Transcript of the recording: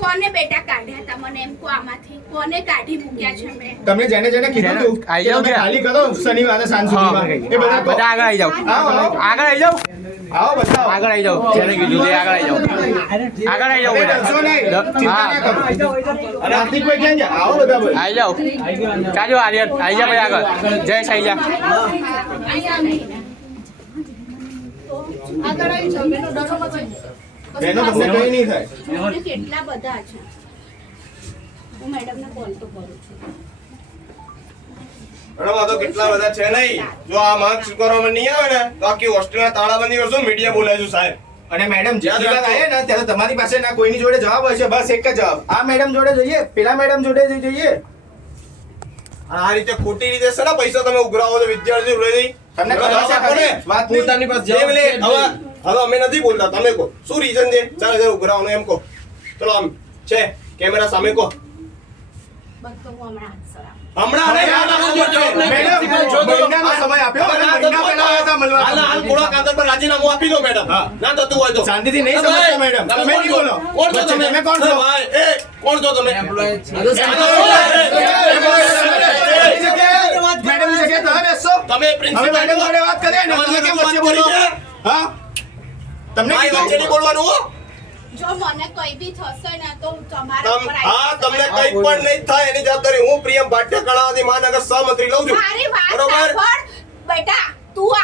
કોને બેટા કાઢ્યા તા મને એમ કો આમાંથી કોને કાઢી મૂક્યા છે મેં તમને જેને જેને કીધું તું આઈ જાવ તમે ખાલી કરો શનિવારે સાંજ સુધીમાં એ બધા કહો. બધા આગળ આવી જાવ આગળ આવી જાવ આવો બધા આગળ આવી જાવ જેને કીધું તે આગળ આવી જાવ આગળ આવી જાવ ડરશો નહીં. ચિંતા ના કરો. અને આથી કોઈ ક્યાં જાય? આવો બધા ભાઈ. આવી જાવ ચાલો આર્યન આવી જા ભાઈ આગળ જય સાઈ જા અહીંયા નહીં આગળ આવી જાવ બેનો ડરો મત બેનો તમને કઈ નહીં થાય. કેટલા બધા છે હું મેડમને કોલ તો કરું છું મેડમ આ તો કેટલા બધા છે નહીં. જો આ માર્ક્સ કરવામાં નહીં આવે ને તો આખી હોસ્ટેલના તાળાબંધી કરશું, મીડિયા બોલાવીશું સાહેબ. અને મેડમ જેટલી વાર આવીએ ને ત્યારે તમારી પાસે ના કોઈની જોડે જવાબ હોય છે, બસ એક જ જવાબ, આ મેડમ જોડે જઈએ, પેલા મેડમ જોડે જઈએ. આ રીતે ખોટી રીતે છે ને પૈસા તમે ઉઘરાવો છો વિદ્યાર્થી લઈ તમને ખબર છે ખરી? વાત નહીં. પોતાની પાસે જવાબ લે. હવે અમે નથી બોલતા, તમે કહો શું રીઝન છે ચાલો જરા ઉઘરાવાનું એમ કહો. ચલો આમ છે કેમેરા સામે કહો. બધું હું હમણાં answer આપું. હમણાં નહીં, મેડમ, મહિનાનો સમય આપ્યો અને મહિના પહેલા આવ્યા હતા મળવા. હાલ થોડા કાગળ પર રાજીનામું આપી દો મેડમ. હા. ના થતું હોય તો શાંતિથી નહીં સમજતા મેડમ. તમે નહીં બોલો. કોણ છો તમે? તમે કોણ છો? ભાઈ, એ કોણ છો તમે? મેડમની જગ્યાએ તમે બેસશો. તમે હવે પ્રિન્સિપલ મેડમ જોડે વાત કરીએ ને તમે કેમ વચ્ચે બોલો? હા તમને ભાઈ વચ્ચે કીધું નહીં બોલવાનું હો. જો મને કઈ બી થશે ને તો તમારા તમ ઉપર હા તમને કઈ પણ નહીં થાય એની જવાબદારી હું પ્રિયમ ભાટ્ય કળાવતી મહાનગર સહમંત્રી લઉં છું. મારી વાત બરોબર? સાંભળ બેટા તું